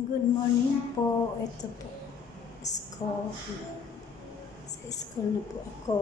Good morning po. Ito po, school. Sa school na po ako.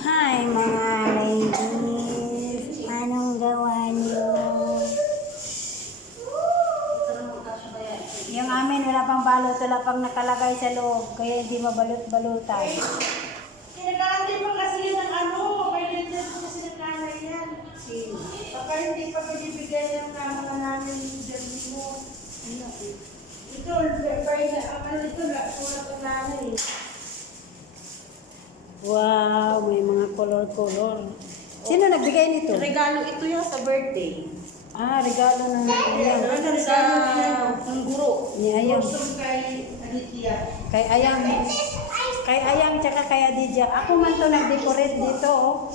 Hi mga ladies! Anong gawa niyo? Yung amin wala pang balot, wala pang nakalagay sa loob, kaya hindi mabalot-balutan. Kinakain din pa kasi yun ng ano, may lender po kasi ng nanay yan. Baka hindi pa binibigay ng mga namin yung derby mo. Ito, by na, ito, wala pang nanay. Wow, may mga color-color. Sino nagbigay nito? Regalo ito yan sa birthday. Ah, regalo ng Ayang. Ng guro. Ni Ayang. Kusog kay Aditya. Kay Ayang. Kay Ayang tsaka kay Aditya. Ako man to nag-decorate dito. Oh.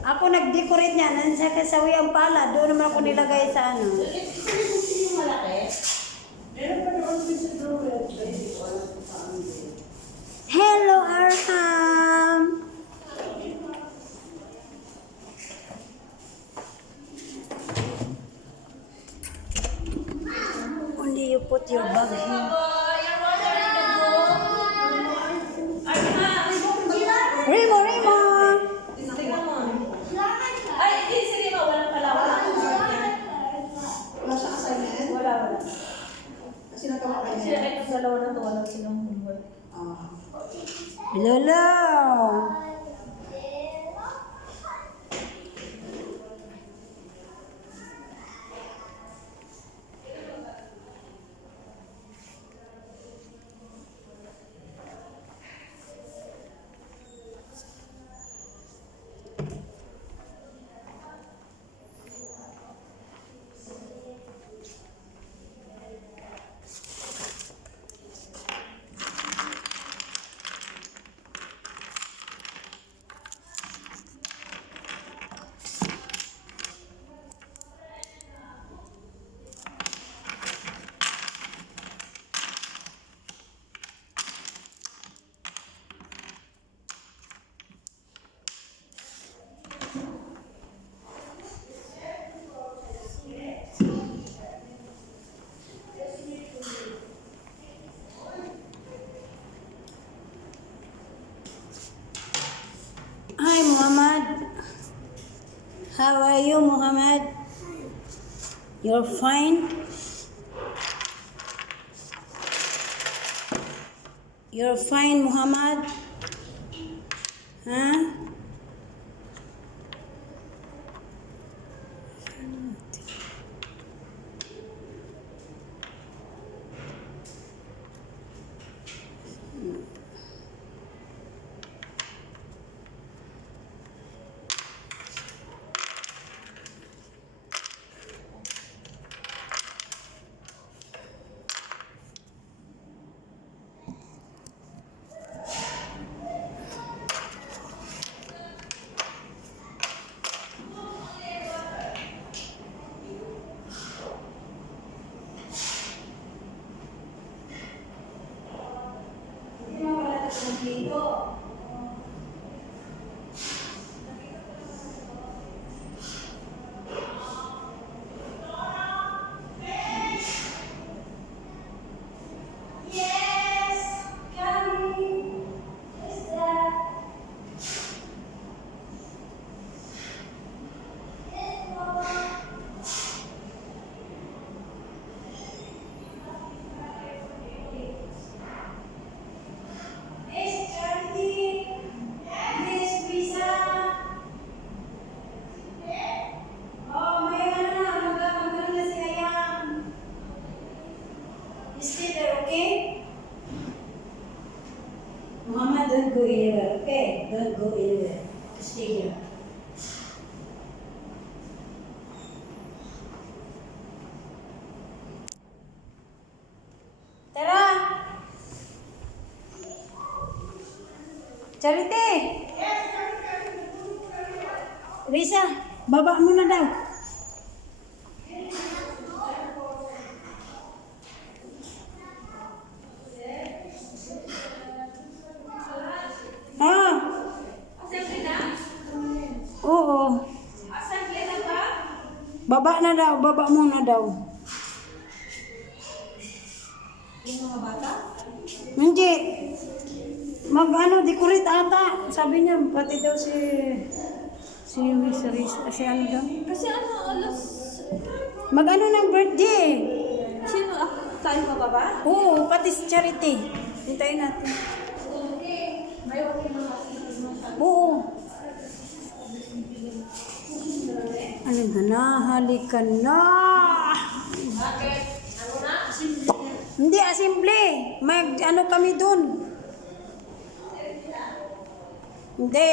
Ako nag-decorate niya. Nandiyan sa kasawi ang pala. Doon naman ako nilagay sa ano. Ito yung malaki. Meron pa naman din sa drawer. Hello, Arham! Only you put your bag here. Remo, Remo! Ay, hindi, sige mo. Walang pala. Wala siya assignment? Wala. Kasi nagawa ka Sila niya. kahit dalawa na to, walang silang homework. Lolo! Hi, Muhammad. How are you, Muhammad? You're fine? You're fine, Muhammad? Huh? go anywhere. Stay here. Tara! Charity! Risa, baba mo na daw. Ah. Oo. Baba na daw, baba mo na daw. Yung mga bata? Hindi. Mag-ano, decorate ata. Sabi niya, pati daw si Miss Risa, si ano daw. Kasi ano, alas... Mag-ano ng birthday. Sino? Tayo pa ba? Oo, pati si Charity. Hintayin natin. May okay mga Oo. Ano na, halika na. Bakit? Ano na? Hindi, assembly. Ano kami dun. Hindi.